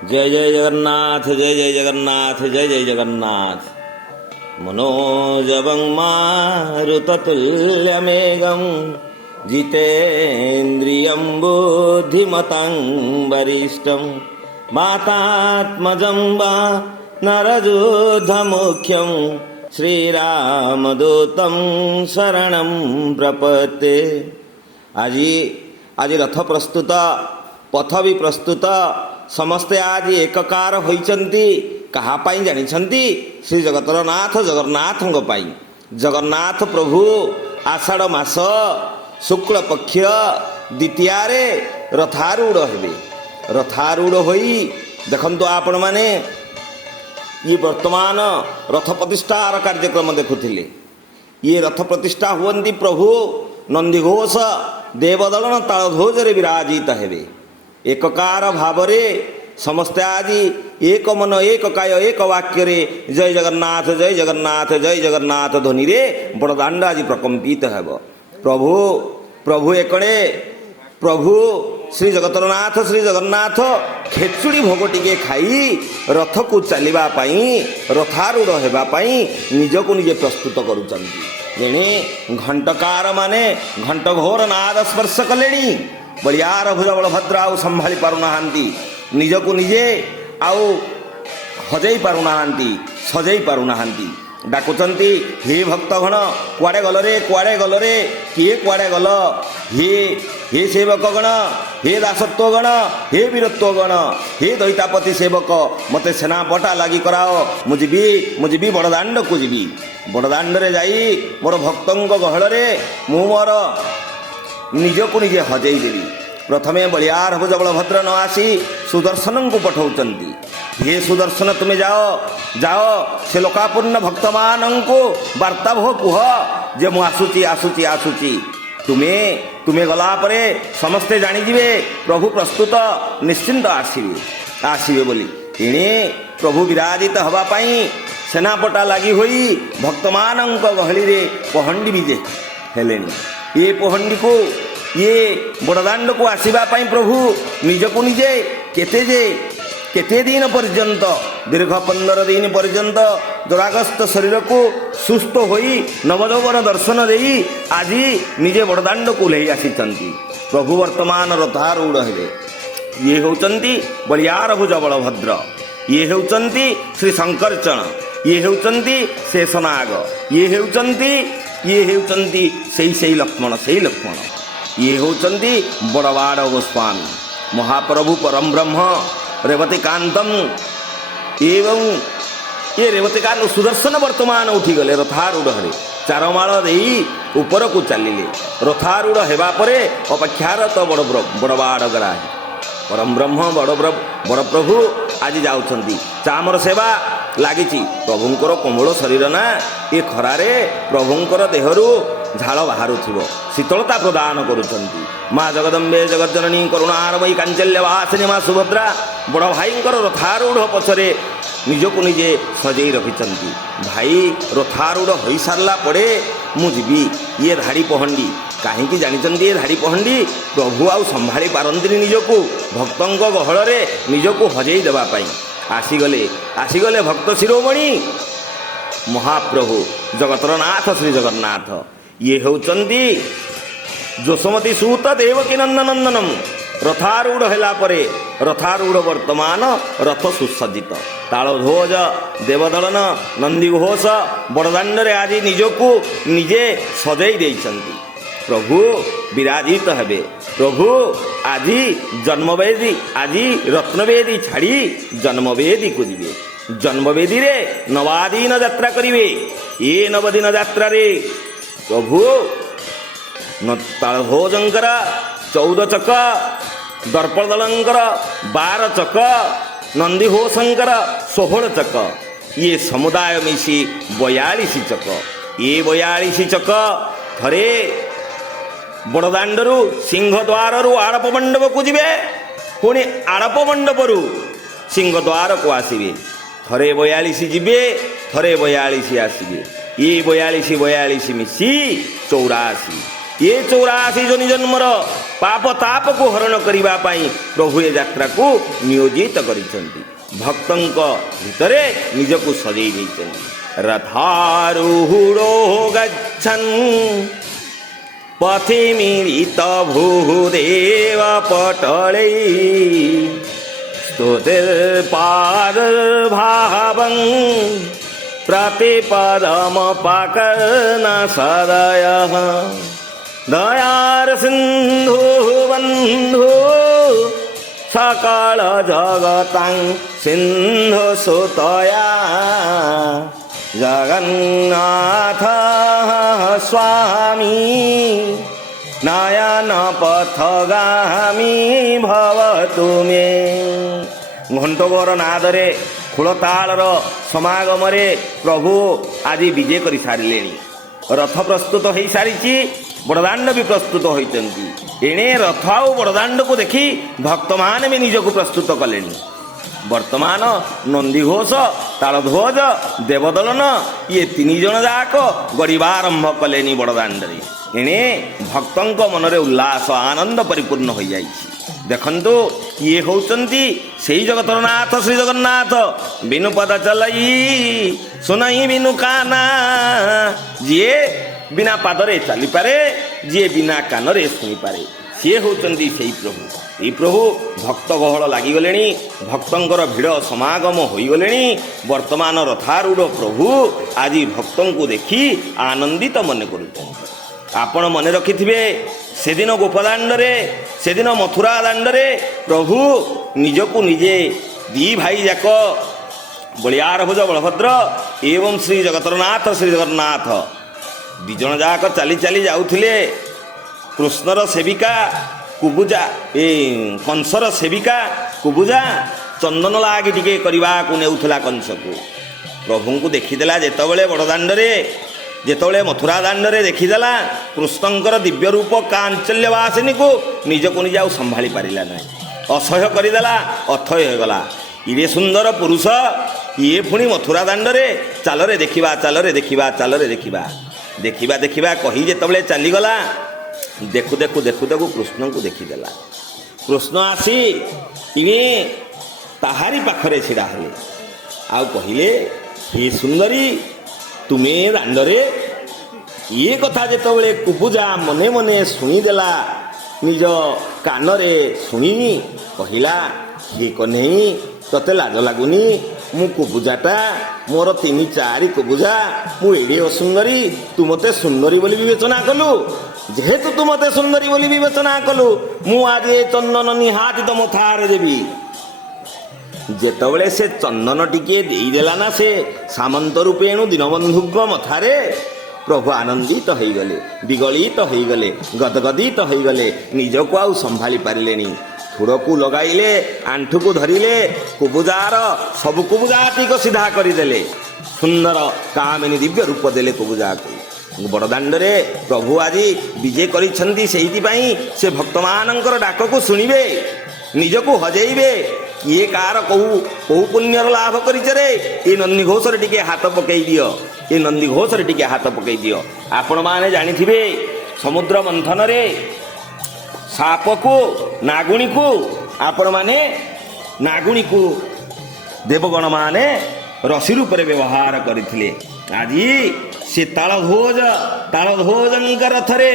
जय जय जगन्नाथ जय जय जगन्नाथ जय जय जगन्नाथ। मनोजवं मारुततुल्यमेघं जितेन्द्रियं बुद्धिमतां वरिष्ठं मातात्मजं वा नरयूथमुख्यं श्रीरामदूतं शरणं प्रपद्ये। आज रथ प्रस्तुत पथ भी प्रस्तुत समस्ते आज एककार होइचंती कहापाई जानिछंती श्री जगतर नाथ जगन्नाथ जगन्नाथ प्रभु आषाढ़ मास शुक्ल पक्ष द्वितीय रथारूढ़ हेबे। रथारूढ़ होई देखंतु आपण माने ये वर्तमान रथ प्रतिष्ठार कार्यक्रम देखुथिले। ये रथ प्रतिष्ठा हुवंती प्रभु नंदीघोष देवदलन तालध्वजरे विराजित हेबे। एककार भावरे समस्ते आज एक मन एक काय एक वाक्य रे जय जगन्नाथ जय जगन्नाथ जय जगन्नाथ ध्वनि रे बड़दाण्ड आज प्रकंपित हेब। प्रभु प्रभु एकड़े प्रभु श्री जगतरनाथ श्री जगन्नाथ खेचुड़ी भोग टिके खाई रथ को चलवा रथारूढ़ हेबा निजको निजे प्रस्तुत करुचंती। जेणे घंटकार माने घंट घोर नाद स्पर्श कलेणी बलियार भुज बलभद्र आउ संभाली पारुना निजको निजे आउ हजई पारुना सजई पारुना डाकुचंती हे भक्तगण कुआड़े गल रे किए कुआड़े गल हे सेवकगण हे दासत्वगण हे वीरत्वगण हे दैतापति सेवक मते सेनापटा लगी कराओ मुझी बड़दाण्ड को जीवी बड़दाण्ड रे जाई मोर भक्तों गहल रे मु मोर निजको निजे हजई देवी। प्रथमे बलियार भुज बलभद्र न आसी सुदर्शन को पठाउचंती। हे सुदर्शन तुमे जाओ जाओ से लोकापूर्ण भक्तमान को वार्ता भो कुह जे मु आसुची आसुची आसुची तुमे गला परे समस्ते जानिजिबे प्रभु प्रस्तुत निश्चिंत आसिबे बोली। एणे प्रभु विराजित हवा पाई सेनापटा लगी होई भक्तमान गहली रे पहंडी विजे हेलेनी। ये पहंडी को ये बड़दाण्ड को आसवा प्रभु निजको निजे केते दिन पर्यंत दीर्घ 15 दिन पर्यंत दुरागस्त शरीर को सुस्थ होई नवजौवन दर्शन देई आज निजे बड़दाण्ड को ले आसीचंती। प्रभु वर्तमान रथारूढ़ हेबे। ये होचंती बलियार भुज बलभद्र, ये होचंती श्री शंकरचरण, ये होचंती शेषनाग, ये होचंती सेई लक्ष्मण ये होचंती बड़वाड़ गोस्वामी महाप्रभु परम ब्रह्म रेवतीकांतम एवं ये रेवतीकांत सुदर्शन वर्तमान उठी गले रथारूढ़ चारमाल देई ऊपर को चलिले। रथारूढ़ हेबा परे अपेक्षारत बड़वाड़ गराही परम ब्रह्म बड़ प्रभु आज जाउछंती चामर सेवा लागिची। प्रभुंकर कोमल शरीर ना ये खरारे प्रभुंकर देहरु झाल बाहरुथिबो शीतलता प्रदान करुचंती। माँ जगदम्बे जगज्जननी करुणारमयी कांचल्यवासिनी माँ सुभद्रा बड़ भाईंकर रथारूढ़ पछरे निजको निजे सजई रखिचंती। भाई रथारूढ़ हो सारला पड़े मु जीवी ये धाड़ी पहंडी कहीं जानिचंती। ये धाड़ी पहंडी प्रभु आउ संभाली पारंतिनी निजको भक्तों गहल रे निजको हजई देवा पाई आसीगले भक्त शिरोमणि महाप्रभु जगतरनाथ श्री जगन्नाथ। ये होचंती जोशमती सूत देवकी नंदनंदनम। रथारूढ़ हेला परे रथारूढ़ वर्तमान रथ सुसज्जित तालध्वज देवदलन नंदीघोष बड़दाण्ड रे आज निजको निजे सजई देइचंती। प्रभु विराजित हेबे। प्रभु आज जन्मवेदी आज रत्नवेदी छाड़ी जन्मवेदी को जीवे। जन्मवेदी रे नवादिन यात्रा करिवे। ये नवदिन यात्रा रे प्रभु तालध्वजंकर 14 चक दर्पदलंकर 12 चक नंदीघोषंकर 16 चक ये समुदाय मिसी 42 चक। ये 42 चक थरे बड़दाण्डरू सिंहद्वारु आड़प मंडप को जीवे पुणी आड़प मंडपरू सिंहद्वार को आसवे। थरे 42 जीवे थरे 42 आसवे। ये 42 मिसी 84 ये 84 जोनि जन्मर पाप ताप को हरण करने प्रभु ये यात्रा को नियोजित करिसेंती। भक्तंक भितरे निजको सजई देइसेंती। रथारूढ़ो गच्छन् पथि मिलित भूदेव पटले स्तुतिर्पादभावं प्रतिपदमपाकर्न सदयः दयार सिंधु बंधु सकल जगतां सिंधु सुतया जगन्नाथ स्वामी नयन पथगामी भवतु मे। घंटघोर नादरे खुलतालर समागमरे प्रभु आज विजय कर सारे। रथ प्रस्तुत हो सारी, बड़दाण्ड भी प्रस्तुत होती। एणे रथ आउ बड़दाण्ड को देखी भक्त मान भी निजको प्रस्तुत कले। वर्तमान नंदीघोष तालध्वज देवदलन ये 3 जन जाक गड़िबा आरंभ कले बड़दाण्डे। एणे भक्तों मनरे उल्लास आनंद परिपूर्ण हो जाए। देखंतु ये होचंती सेई जगतर नाथ श्री जगन्नाथ। बिनु पद चलई सुनई बिनु काना, जी बिना पादरे चली पारे, जी बिना कानरे शुणी पारे, सी होचंती सेई प्रभु। ये प्रभु भक्त गहल लागिगले, भक्तंकर भिड़ समागम होइगले। वर्तमान रथारूढ़ प्रभु आज भक्तों को देखी आनंदित मन करुछन। आपण मन रखिथिबे सेदिन गोपदाण्डरे, सेदिन मथुरा दाण्डरे प्रभु निजको निजे 2 भाई जाक बलियार भुज बलभद्र एवं श्री जगतरनाथ श्री जगन्नाथ 2 जन जाक चली चली जाउथिले। कृष्णर सेविका कुबुजा ए कंसर सेविका कुबुजा चंदन लागी टिके करबा को नेउथला कंस को। प्रभु को देखिदेला जेतबेले बड़दाण्डरे, जेतबेले मथुरा दाण्डरे देखिदेला कृष्णंकर दिव्य रूप कांचल्यवासिनी को निजको निज आउ संभाली पारिला नहीं। असह्य करदेला, अथय होगला। इरे सुंदर पुरुष ये पुणी मथुरा दाण्डरे चालरे देखिबा, चालरे देखिबा, चालरे देखिबा, देखिबा देखिबा कही जेतबेले चलीगला। देखु देखु देखु देखु कृष्ण को देखिदेला। कृष्ण आसी इने ताहारी पाखरे छिड़ा हेले आउ कहिले, हे सुंदरी तुमे दाण्डरे। ये कथा जेतबेले कुबुजा मने मने शुणीदेला, निज कानरे शुणी कहिला, हे कन्हई तते लाज लागुनी? मु कुबुजाटा, मोर 3-4 कुबुजा, मु एडे असुंदरी, तू मते सुंदरी बोली विवेचना कलु। जेहेतु तू मते सुंदरी बोली विवेचना कलु, मु आज ए चंदन निहाती तो मथारे देवी। जेतबेले से चंदन टिके देदेला ना से सामंत रूपेणु दीनबंधुग मथारे प्रभु आनंदित तो होगले, विगलित तो होगले, गदगदित तो होगले। निजको आउ संभाली पारिलेनी। ठुड़ को लगाइले, आंठू को धरिले, कुबुजार सब कुबुजाती को सीधा करदेले। सुंदर कामिनी दिव्य रूप देले कुबुजा को। बड़दाण्डरे प्रभु आज विजय करिसेंती। से भक्तमानंकर डाक को शुणिबे, निजको हजेइबे। किए कार कहू पुण्यर लाभ करिचरे, ये नंदी घोषर टिके हाथ पकई दियो, ये नंदी घोषर टिके हाथ पकई दियो। आपण माने जानिथिबे समुद्र मंथन रे साप को नागुणी को आपण माने नागुणी को देवगण माने रसी रूप रे व्यवहार करथिले। आज से तालध्वज रथरे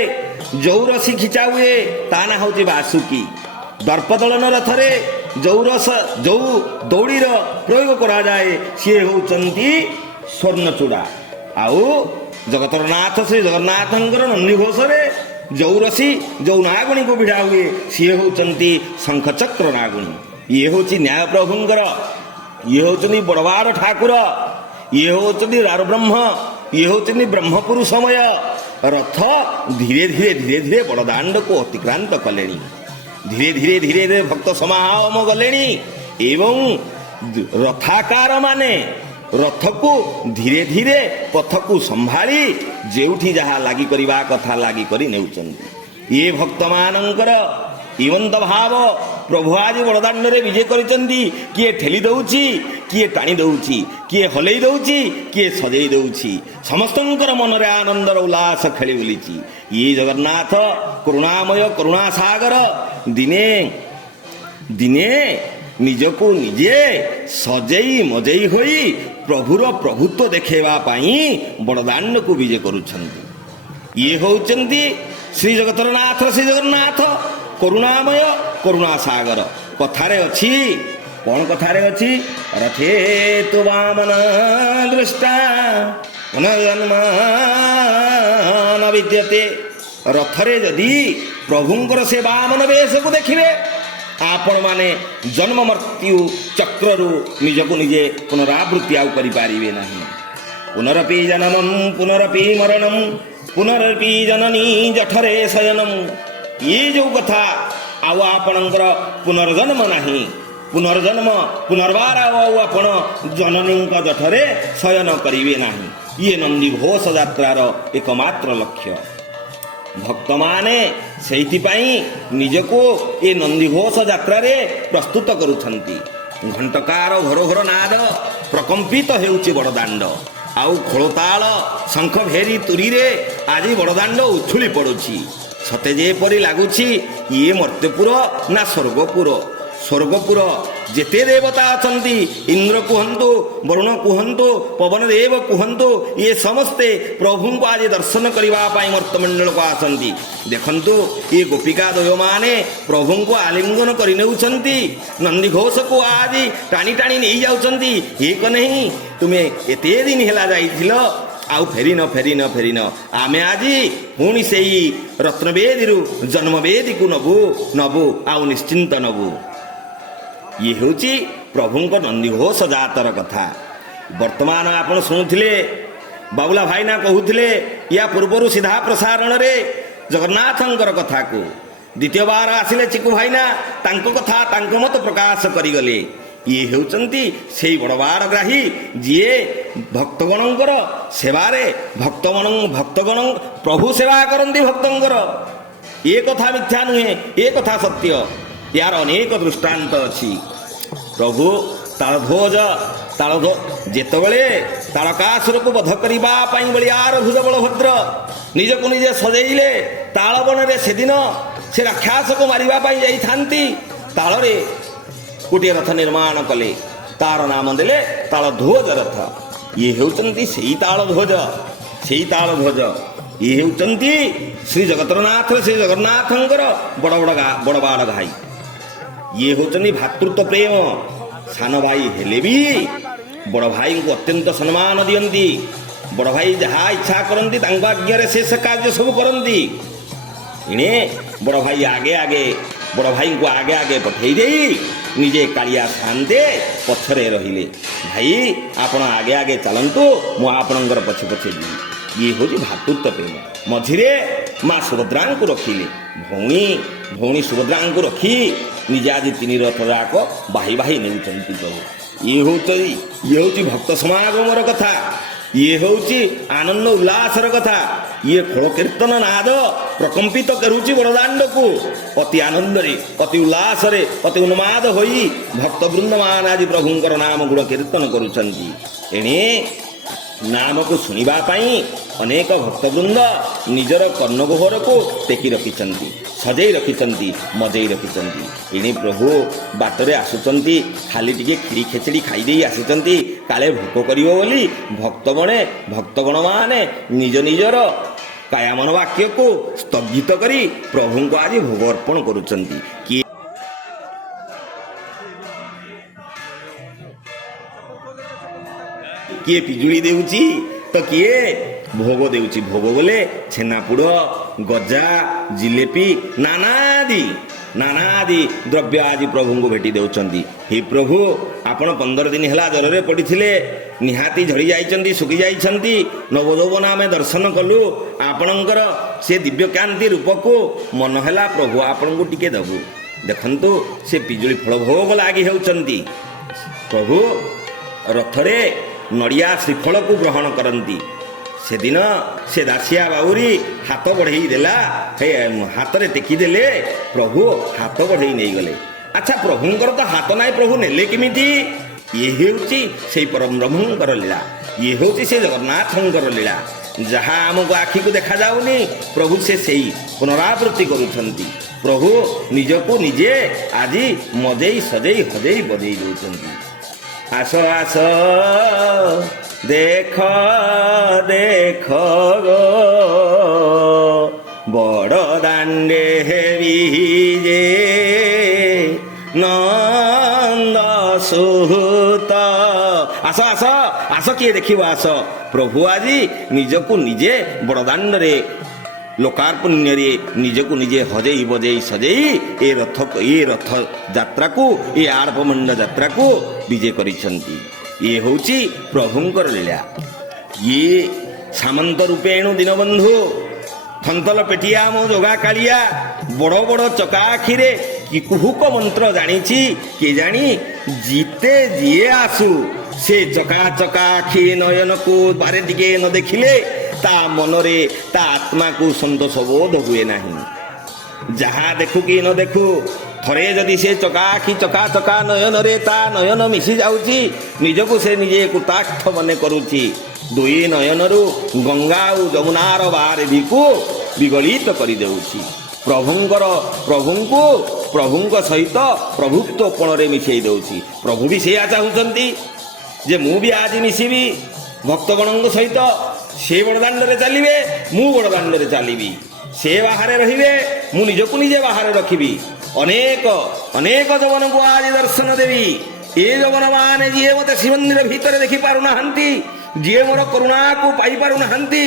जो रसी खिंचा हुए ता ना होची बासुकी। दर्पदलन रथरे जो दौड़ीर प्रयोग करा जाए सी होचंती स्वर्णचूड़ा। आउ जगतरनाथ श्री जगन्नाथंकर नंदी घोषरे जो रसी जो नागुणी को भिड़ा हुए सी होचंती शंखचक्र नागुणी। ये होची न्याय प्रभुंकर, ये होचनी बड़वार ठाकुर, ये होचनी रारब्रह्म, ये होचनी ब्रह्मपुरुषमय। रथ धीरे धीरे धीरे धीरे बड़दाण्ड को अतिक्रांत कलेनी। धीरे धीरे धीरे धीरे भक्त समागम गले एवं रथाकार माने रथ को धीरे धीरे पथ को संभाली जेउठी जहा लागी करिबा कथा लागी करी नेउचंदी। ये भक्त मानंकर इवंत भाव प्रभु आज बड़दाण्ड रे विजय करिचंदी। किए ठेली दउची, किए टाणी दौची किए हलई दौची किए सजई दौची समस्तंकर मनरे आनंदर उल्लास खेली बुलीची ये जगन्नाथ करुणामय करुणा सागर दिने दिने निजको निजे सजेई मजेई होई प्रभुर प्रभुत्व देखेवा पाई बड़दाण्ड को विजय करुछंती ये होउचंती श्री जगतर नाथ श्री जगन्नाथ करुणामय करुणा सागर कथारे अछि कौन कथारे अछि रथे तु वामन दृष्टा पुनर्जन्म न विद्यते रथरे जदि प्रभुंकर से वामन वेश को देखिबे आपण माने जन्म मृत्यु चक्रु निजको निजे पुनरावृत्ति आउ करि पारिबे नाही पुनरपि जननम पुनरपि मरणम पुनरपि जननी जठरे शयनम ये जो कथा आउ आपणकर पुनर्जन्म नाही पुनर्जन्म पुनर्बार आउ आपण जननी जठरे शयन करिवे नाही ये नंदी घोष यात्रार एकमात्र लक्ष्य भक्त माने सेइथिपाई निजको ए नंदीघोष यात्रा रे प्रस्तुत करुछंती घंटकार घोर घोर नाद प्रकंपित हेउची बड़दाण्ड आउ खोलताल शंख भेरी तुरी रे आज बड़दाण्ड उछुली पड़ुछि सते जेपरि लागुछि ये मर्त्यपुर ना स्वर्गपुर स्वर्गपुर जेते देवता अछंती इंद्र कुहंतु वरुण कुहंतु पवन देव कुहंतु ये समस्ते प्रभु को आज दर्शन करबा पाई मर्तमंडल को आसंती देखंतु ये गोपिका द्वय माने प्रभु को आलिंगन करि नेउछंती नंदी घोष को आज टाणी टाणी नहीं जाउछंती एक नहीं तुमे एते दिन हेला जाइथिलो आउ फेरी न आमे आज पुणी से रत्नवेदी जन्मवेदी को नबु आउ निश्चिंत नबु ये होची प्रभुंक नंदीघोष जातर कथा वर्तमान आपण शुणुथिले बाबुला भाईना कहूथिले या पूर्वर सीधा प्रसारण रे जगन्नाथंकर कथा को द्वितीय बार आसिले चिकु भाईना तांको कथा तांको मत प्रकाश करिगले ये हेउचंती सेई बड़बाड़ग्राही जिए भक्तगणंकर सेवारे भक्तगण प्रभु सेवा करंती भक्तंकर ये कथा मिथ्या नुहे ये कथा सत्य यार अनेक दृष्टांत अच्छी प्रभु तालध्वज जेतबले तारकासुर को वध करबा पई बलियार भुज बलभद्र निजको निजे सजेइले तालबन रे सेदिन से राक्षस को मारिबा पई जाई थांती तालरे गोटे रथ निर्माण कले तार नाम देले तालध्वज रथ ये हेउचंती सेई तालध्वज ये हेउचंती श्री जगतरनाथ श्री जगन्नाथंकर बड़ बाड़ भाई ये होचनी भातृत्व प्रेम सान भाई हेले भी बड़ भाई को अत्यंत सम्मान दियंती बड़ भाई जहाँ इच्छा करती आज्ञा शेष कार्य सब करती इने बड़ भाई आगे आगे बड़ भाई को आगे आगे पठे दे निजे कालिया शांते पछरे रहिले भाई आपण आगे आगे चलतु मु आपणकर पछे पछे जी ये हूँ भातृत्व प्रेम मझिरे माँ सुभद्रा को रखिले भौणी सुभद्रा को रखी निजे आज तीन रथ जाक बाही बाही नेउचंती प्रभु ये हूँ भक्त समागमर कथा ये हूँ आनंद उल्लासर कथा ये खोल कीर्तन नाद प्रकंपित करुची बड़दाण्ड को अति आनंद अति उल्लास अति उन्माद होई भक्त वृंद मान आज प्रभुंकर नाम गुण कीर्तन करुचंती एणे नाम को सुनिबा पाई अनेक भक्तवृंद निजर कर्णगोहर को टेकी रखिचंती सजई रखिचंती मजई रखिचंती इनी प्रभु बाटरे आसुचंती खाली टिके खीरी खेचड़ी खाई देई आसुचंती काले भोक करिवो बोली भक्तगण माने निज निजर कायामन वाक्य को स्तगित करी प्रभु को आज भोग अर्पण करुचंती कि किए पिजुड़ी देउची तो किए भोग देउची भोग बोले छेनापुड़ गजा जिलेपी नानादि द्रव्य आज प्रभु को भेटी देउचंती हे प्रभु आपण 15 दिन हेला जर पड़े निहाती झड़ी जाइछंती सुखी जाइछंती नवयौवन आमे दर्शन कलु आपणकर से दिव्यकांति रूप को मन हैला प्रभु आपण को टिके दबु देखंतु से पिजुड़ी फल भोग लागी हेउचंती प्रभु रथरे नड़िया श्रीफल को ग्रहण करती से दिन से दासिया बाउरी हाथ बढ़ई देला हाथ रे टेकी देले प्रभु हाथ बढ़ई नहीं गले अच्छा प्रभुंकर तो हाथ नाई प्रभु नेले किमिति ଇଏ ହେଉଛି ସେଇ ପରମ ବ୍ରହ୍ମଙ୍କର ଲୀଳା, ଇଏ ହେଉଛି ସେ ଜଗନ୍ନାଥଙ୍କର ଲୀଳା। ଯାହା ଆମକୁ ଆଖିକୁ ଦେଖାଯାଉନି ପ୍ରଭୁ ସେ ସେଇ ପୁନରାବୃତ୍ତି କରୁଛନ୍ତି। ପ୍ରଭୁ ନିଜକୁ ନିଜେ ଆଜି ମଜେଇ ସଜେଇ ହଜେଇ ବଜେଇ ଦେଉଛନ୍ତି। ଆସ ଆସ ଦେଖ ଦେଖ ଗୋ ବଡ଼ ଦାଣ୍ଡେ ବିଜେ ନନ୍ଦ ସୁତ। ଆସ ଆସ ଆସ କିଏ ଦେଖିବ ଆସ। ପ୍ରଭୁ ଆଜି ନିଜକୁ ନିଜେ ବଡ଼ଦାଣ୍ଡରେ ଲୋକାର୍ପଣ୍ୟରେ ନିଜକୁ ନିଜେ ହଜେଇ ବଜେଇ ସଜେଇ ଏ ରଥ ଯାତ୍ରାକୁ ଏ ଆଡ଼ପମଣ୍ଡ ଯାତ୍ରାକୁ ବିଜେ କରିଛନ୍ତି। ଇଏ ହେଉଛି ପ୍ରଭୁଙ୍କର ଲୀଳା। ଇଏ ସାମନ୍ତ ରୂପେଣୁ ଦୀନବନ୍ଧୁ ଥନ୍ତଲ ପେଟିଆ ମୋ ଯୋଗା କାଳିଆ ବଡ଼ ବଡ଼ ଚକା ଆଖିରେ କି କୁହୁକ ମନ୍ତ୍ର ଜାଣିଛି କିଏ ଜାଣି ଜିତେ ଯିଏ ଆସୁ ସେ ଚକା ଚକା ଆଖି ନୟନକୁ ବାରେ ଟିକେ ନ ଦେଖିଲେ ତା ମନରେ ତା ଆତ୍ମାକୁ ସନ୍ତୋଷ ବୋଧ ହୁଏ ନାହିଁ। ଯାହା ଦେଖୁ କି ନ ଦେଖୁ ଥରେ ଯଦି ସେ ଚକା ଆଖି ଚକା ଚକା ନୟନରେ ତା ନୟନ ମିଶି ଯାଉଛି ନିଜକୁ ସେ ନିଜେ କୃତାର୍ଥ ମନେ କରୁଛି। ଦୁଇ ନୟନରୁ ଗଙ୍ଗା ଆଉ ଯମୁନାର ବାରିଧିକୁ ବିଗଳିତ କରିଦେଉଛି। ପ୍ରଭୁଙ୍କ ସହିତ ପ୍ରଭୁତ୍ୱପଣରେ ମିଶାଇ ଦେଉଛି। ପ୍ରଭୁ ବି ସେଇଆ ଚାହୁଁଛନ୍ତି ଯେ ମୁଁ ବି ଆଜି ମିଶିବି ଭକ୍ତଗଣଙ୍କ ସହିତ। ସେ ବଡ଼ଦାଣ୍ଡରେ ଚାଲିବେ, ମୁଁ ବଡ଼ଦାଣ୍ଡରେ ଚାଲିବି। ସେ ବାହାରେ ରହିବେ, ମୁଁ ନିଜକୁ ନିଜେ ବାହାରେ ରଖିବି। ଅନେକ ଅନେକ ଯବନଙ୍କୁ ଆଜି ଦର୍ଶନ ଦେବି। ଏ ଯବନମାନେ ଯିଏ ମୋତେ ଶ୍ରୀମନ୍ଦିର ଭିତରେ ଦେଖିପାରୁନାହାନ୍ତି, ଯିଏ ମୋର କରୁଣାକୁ ପାଇପାରୁନାହାନ୍ତି,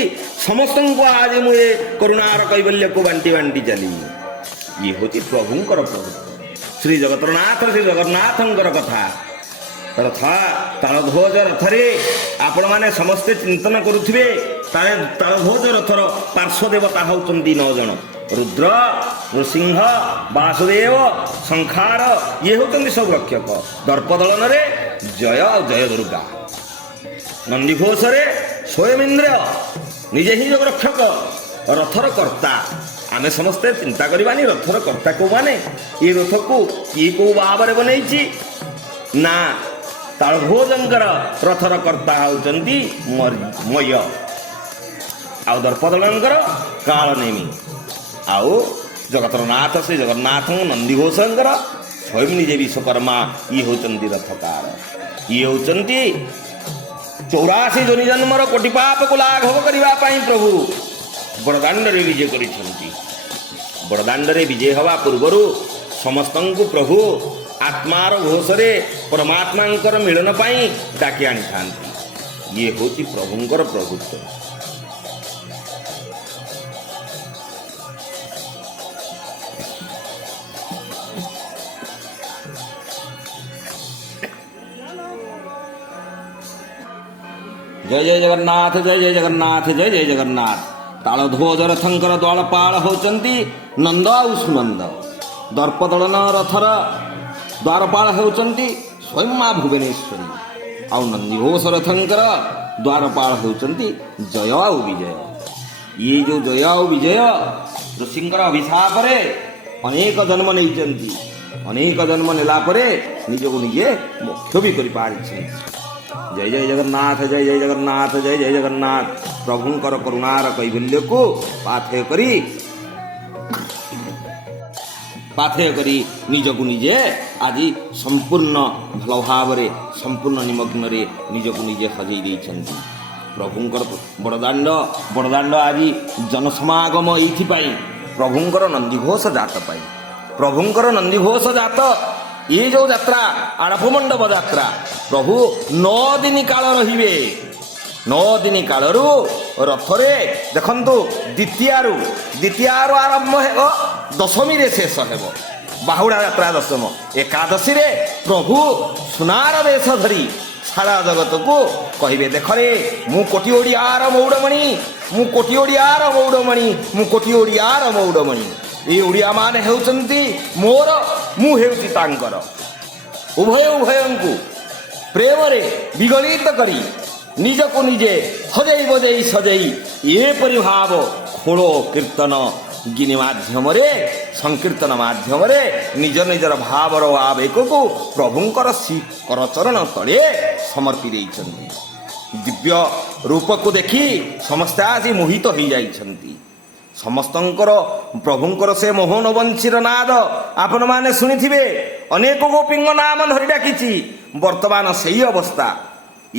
ସମସ୍ତଙ୍କୁ ଆଜି ମୁଁ ଏ କରୁଣାର କୈବଲ୍ୟକୁ ବାଣ୍ଟି ବାଣ୍ଟି ଚାଲିବି। ଇଏ ହେଉଛି ପ୍ରଭୁଙ୍କର ପ୍ରଭୁ ଶ୍ରୀ ଜଗନ୍ନାଥଙ୍କର କଥା। ତାଳଧ୍ୱଜ ରଥରେ ଆପଣମାନେ ସମସ୍ତେ ଚିନ୍ତନ କରୁଥିବେ। ତାଳଧ୍ୱଜ ରଥର ପାର୍ଶ୍ୱଦେବତା ହେଉଛନ୍ତି 9 ଜଣ। ରୁଦ୍ର, ନୃସିଂହ, ବାସୁଦେବ, ଶଙ୍ଖାର ଇଏ ହେଉଛନ୍ତି ସବୁ ରକ୍ଷକ। ଦର୍ପଦଳନରେ ଜୟ ଆଉ ଜୟ ଦୁର୍ଗା, ନନ୍ଦିଘୋଷରେ ସ୍ୱୟଂ ଇନ୍ଦ୍ର ନିଜେ ହିଁ ଯୋଗ ରକ୍ଷକ, ରଥର କର୍ତ୍ତା। ଆମେ ସମସ୍ତେ ଚିନ୍ତା କରିବାନି ରଥର କର୍ତ୍ତା କୋଉମାନେ, ଏ ରଥକୁ କିଏ କୋଉ ଭାବରେ ବନେଇଛି ନା ତାଳଧ୍ୱଜଙ୍କର ରଥର କର୍ତ୍ତା ହେଉଛନ୍ତି ମୟ, ଆଉ ଦର୍ପଦଳଙ୍କର କାଳନେମି, ଆଉ ଜଗତର ନାଥ ଶ୍ରୀ ଜଗନ୍ନାଥ ନନ୍ଦିଘୋଷଙ୍କର ସ୍ୱୟଂ ନିଜେ ବିଶ୍ୱକର୍ମା। ଇଏ ହେଉଛନ୍ତି ରଥକାର। ଇଏ ହେଉଛନ୍ତି 84 ଯୋନି ଜନ୍ମର କୋଟି ପାପକୁ ଲାଘବ କରିବା ପାଇଁ ପ୍ରଭୁ ବଡ଼ଦାଣ୍ଡରେ ବିଜେ କରିଛନ୍ତି। ବଡ଼ଦାଣ୍ଡରେ ବିଜେ ହେବା ପୂର୍ବରୁ ସମସ୍ତଙ୍କୁ ପ୍ରଭୁ ଆତ୍ମାର ଘୋଷରେ ପରମାତ୍ମାଙ୍କର ମିଳନ ପାଇଁ ଡାକି ଆଣିଥାନ୍ତି। ଇଏ ହେଉଛି ପ୍ରଭୁଙ୍କର ପ୍ରଭୁତ୍ୱ। ଜୟ ଜୟ ଜଗନ୍ନାଥ, ଜୟ ଜୟ ଜଗନ୍ନାଥ, ଜୟ ଜୟ ଜଗନ୍ନାଥ। ତାଳଧ୍ୱଜ ରଥଙ୍କର ଦ୍ୱାରପାଳ ହେଉଛନ୍ତି ନନ୍ଦ ଆଉ ସୁନନ୍ଦ। ଦର୍ପଦଳନ ରଥର ଦ୍ୱାରପାଳ ହେଉଛନ୍ତି ସ୍ୱୟଂ ମା ଭୁବନେଶ୍ୱରୀ, ଆଉ ନନ୍ଦିଘୋଷ ରଥଙ୍କର ଦ୍ୱାରପାଳ ହେଉଛନ୍ତି ଜୟ ଆଉ ବିଜୟ। ଇଏ ଯେଉଁ ଜୟ ଆଉ ବିଜୟ ଋଷିଙ୍କର ଅଭିଶାପରେ ଅନେକ ଜନ୍ମ ନେଇଛନ୍ତି। ଅନେକ ଜନ୍ମ ନେଲା ପରେ ନିଜକୁ ନିଜେ ମୋକ୍ଷ ବି କରିପାରିଛନ୍ତି। ଜୟ ଜୟ ଜଗନ୍ନାଥ, ଜୟ ଜୟ ଜଗନ୍ନାଥ, ଜୟ ଜୟ ଜଗନ୍ନାଥ। ପ୍ରଭୁଙ୍କର କରୁଣାର କୈବଲ୍ୟକୁ ପାଥେୟ କରି ନିଜକୁ ନିଜେ ଆଜି ସମ୍ପୂର୍ଣ୍ଣ ଭଲ ଭାବରେ ସମ୍ପୂର୍ଣ୍ଣ ନିମଗ୍ନରେ ନିଜକୁ ନିଜେ ସଜେଇ ଦେଇଛନ୍ତି। ପ୍ରଭୁଙ୍କର ବଡ଼ଦାଣ୍ଡ ଆଜି ଜନସମାଗମ ଏଇଥିପାଇଁ ପ୍ରଭୁଙ୍କର ନନ୍ଦିଘୋଷ ଜାତ ପାଇଁ। ପ୍ରଭୁଙ୍କର ନନ୍ଦିଘୋଷ ଜାତ ଏ ଯେଉଁ ଯାତ୍ରା ଆଡ଼ପମଣ୍ଡପ ଯାତ୍ରା, ପ୍ରଭୁ 9 ଦିନ କାଳ ରହିବେ। 9 ଦିନ କାଳରୁ ରଥରେ ଦେଖନ୍ତୁ ଦ୍ୱିତୀୟାରୁ ଆରମ୍ଭ ହେବ, ଦଶମୀରେ ଶେଷ ହେବ। ବାହୁଡ଼ା ଯାତ୍ରା ଦଶମ, ଏକାଦଶୀରେ ପ୍ରଭୁ ସୁନାର ବେଶ ଧରି ସାରା ଜଗତକୁ କହିବେ, ଦେଖରେ ମୁଁ କୋଟି ଓଡ଼ିଆର ମଉଡ଼ମଣି, ମୁଁ କୋଟି ଓଡ଼ିଆର ମଉଡ଼ମଣି, ମୁଁ କୋଟି ଓଡ଼ିଆର ମଉଡ଼ମଣି। ଏ ଓଡ଼ିଆମାନେ ହେଉଛନ୍ତି ମୋର, ମୁଁ ହେଉଛି ତାଙ୍କର। ଉଭୟଙ୍କୁ ପ୍ରେମରେ ବିଗଳିତ କରି ନିଜକୁ ନିଜେ ହଜେଇ ବଜେଇ ସଜେଇ ଏପରି ଭାବ ଖୋଳ କୀର୍ତ୍ତନ ଗିନି ମାଧ୍ୟମରେ ସଂକୀର୍ତ୍ତନ ମାଧ୍ୟମରେ ନିଜ ନିଜର ଭାବର ଆବେଗକୁ ପ୍ରଭୁଙ୍କର କରଚରଣ ତଳେ ସମର୍ପି ଦେଇଛନ୍ତି। ଦିବ୍ୟ ରୂପକୁ ଦେଖି ସମସ୍ତେ ଆଜି ମୋହିତ ହୋଇଯାଇଛନ୍ତି। ସମସ୍ତଙ୍କର ପ୍ରଭୁଙ୍କର ସେ ମୋହନ ବଂଶୀର ନାଦ ଆପଣମାନେ ଶୁଣିଥିବେ। ଅନେକ ଗୋପୀଙ୍କ ନାମ ଧରି ଡାକିଛି। ବର୍ତ୍ତମାନ ସେଇ ଅବସ୍ଥା।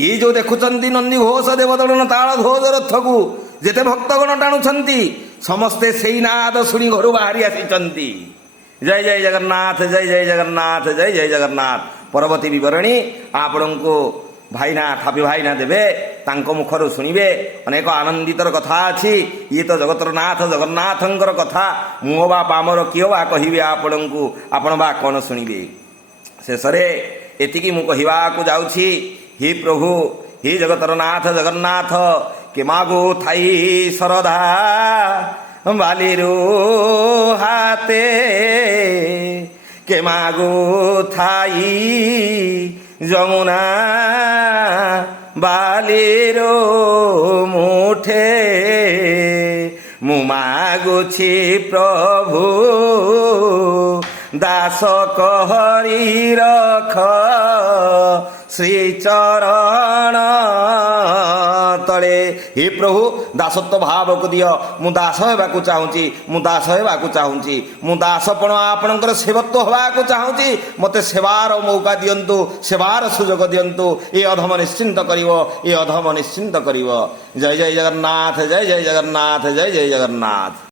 ଇଏ ଯେଉଁ ଦେଖୁଛନ୍ତି ନନ୍ଦୀ ଘୋଷ ଦେବଦଳନ ତାଳ ଧ୍ୱଜ ରଥକୁ ଯେତେ ଭକ୍ତଗଣ ଟାଣୁଛନ୍ତି ସମସ୍ତେ ସେଇ ନାଦ ଶୁଣି ଘରୁ ବାହାରି ଆସିଛନ୍ତି। ଜୟ ଜୟ ଜଗନ୍ନାଥ, ଜୟ ଜୟ ଜଗନ୍ନାଥ, ଜୟ ଜୟ ଜଗନ୍ନାଥ। ପରବର୍ତ୍ତୀ ବିବରଣୀ ଆପଣଙ୍କୁ ଭାଇନା ଥାପି ଭାଇନା ଦେବେ, ତାଙ୍କ ମୁଖରୁ ଶୁଣିବେ। ଅନେକ ଆନନ୍ଦିତର କଥା ଅଛି। ଇଏ ତ ଜଗତର ନାଥ ଜଗନ୍ନାଥଙ୍କର କଥା। ମୁଁ ବା ପାମର କିଏ ବା କହିବେ ଆପଣଙ୍କୁ, ଆପଣ ବା କ'ଣ ଶୁଣିବେ। ଶେଷରେ ଏତିକି ମୁଁ କହିବାକୁ ଯାଉଛି, ହି ପ୍ରଭୁ, ହି ଜଗତର ନାଥ ଜଗନ୍ନାଥ, କେ ମାଗୁ ଥାଇ ଶରଧା ବାଲିରୁ ହାତେ, କେ ମାଗୁ ଥାଇ ଯମୁନା ବାଲିରୁ ମୁଠେ, ମୁଁ ମାଗୁଛି ପ୍ରଭୁ ଦାସ କରି ରଖ ଶ୍ରୀଚରଣ ତଳେ। ହେ ପ୍ରଭୁ, ଦାସତ୍ୱ ଭାବକୁ ଦିଅ। ମୁଁ ଦାସ ହେବାକୁ ଚାହୁଁଛି, ମୁଁ ଦାସ ହେବାକୁ ଚାହୁଁଛି, ମୁଁ ଦାସପଣ ଆପଣଙ୍କର ସେବତ୍ୱ ହେବାକୁ ଚାହୁଁଛି। ମୋତେ ସେବାର ମୌକା ଦିଅନ୍ତୁ, ସେବାର ସୁଯୋଗ ଦିଅନ୍ତୁ। ଏ ଅଧମ ନିଶ୍ଚିନ୍ତ କରିବ, ଏ ଅଧମ ନିଶ୍ଚିନ୍ତ କରିବ। ଜୟ ଜୟ ଜଗନ୍ନାଥ, ଜୟ ଜୟ ଜଗନ୍ନାଥ, ଜୟ ଜୟ ଜଗନ୍ନାଥ।